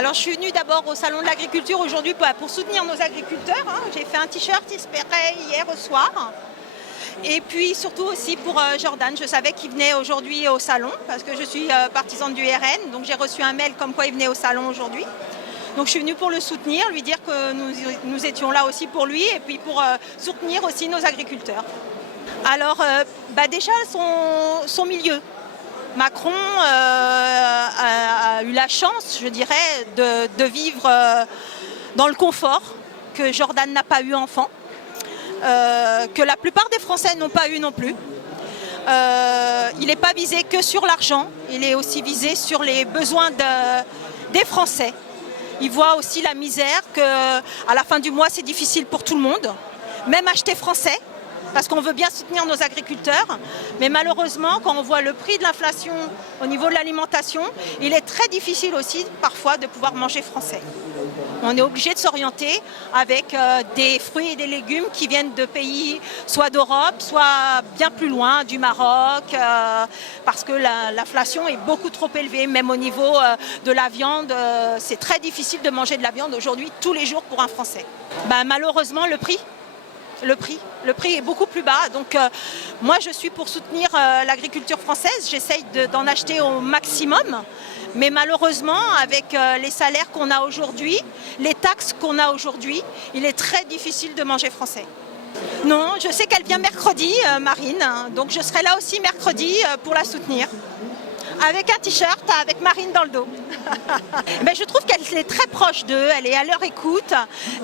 Alors je suis venue d'abord au Salon de l'Agriculture aujourd'hui pour soutenir nos agriculteurs. J'ai fait un t-shirt, il se paierait hier au soir. Et puis surtout aussi pour Jordan, je savais qu'il venait aujourd'hui au salon parce que je suis partisane du RN, donc j'ai reçu un mail comme quoi il venait au salon aujourd'hui. Donc je suis venue pour le soutenir, lui dire que nous étions là aussi pour lui et puis pour soutenir aussi nos agriculteurs. Alors déjà son milieu. Macron a eu la chance, je dirais, de vivre dans le confort que Jordan n'a pas eu enfant, que la plupart des Français n'ont pas eu non plus. Il n'est pas visé que sur l'argent, il est aussi visé sur les besoins des Français. Il voit aussi la misère qu'à la fin du mois, c'est difficile pour tout le monde, même acheter français. Parce qu'on veut bien soutenir nos agriculteurs, mais malheureusement, quand on voit le prix de l'inflation au niveau de l'alimentation, il est très difficile aussi parfois de pouvoir manger français. On est obligé de s'orienter avec des fruits et des légumes qui viennent de pays soit d'Europe, soit bien plus loin, du Maroc, parce que l'inflation est beaucoup trop élevée, même au niveau de la viande. C'est très difficile de manger de la viande aujourd'hui tous les jours pour un Français. Malheureusement, le prix est beaucoup plus bas. Donc moi, je suis pour soutenir l'agriculture française. J'essaye d'en acheter au maximum. Mais malheureusement, avec les salaires qu'on a aujourd'hui, les taxes qu'on a aujourd'hui, il est très difficile de manger français. Non, je sais qu'elle vient mercredi, Marine. Donc je serai là aussi mercredi pour la soutenir. Avec un t-shirt, avec Marine dans le dos. Je trouve qu'elle est très proche d'eux, elle est à leur écoute,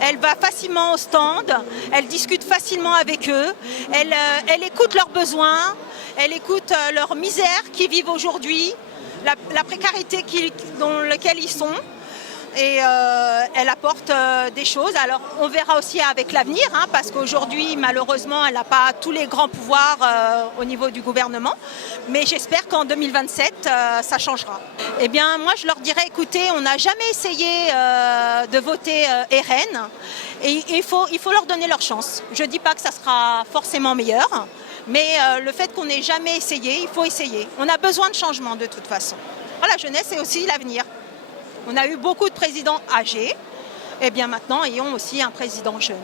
elle va facilement au stand, elle discute facilement avec eux, elle écoute leurs besoins, elle écoute leur misère qu'ils vivent aujourd'hui, la précarité dans laquelle ils sont. Et elle apporte des choses. Alors on verra aussi avec l'avenir, parce qu'aujourd'hui malheureusement elle n'a pas tous les grands pouvoirs au niveau du gouvernement, mais j'espère qu'en 2027 ça changera. Eh bien moi je leur dirais, écoutez, on n'a jamais essayé de voter RN et il faut leur donner leur chance. Je ne dis pas que ça sera forcément meilleur, mais le fait qu'on n'ait jamais essayé, il faut essayer. On a besoin de changement de toute façon. La jeunesse c'est aussi l'avenir. On a eu beaucoup de présidents âgés, et bien maintenant ayons aussi un président jeune.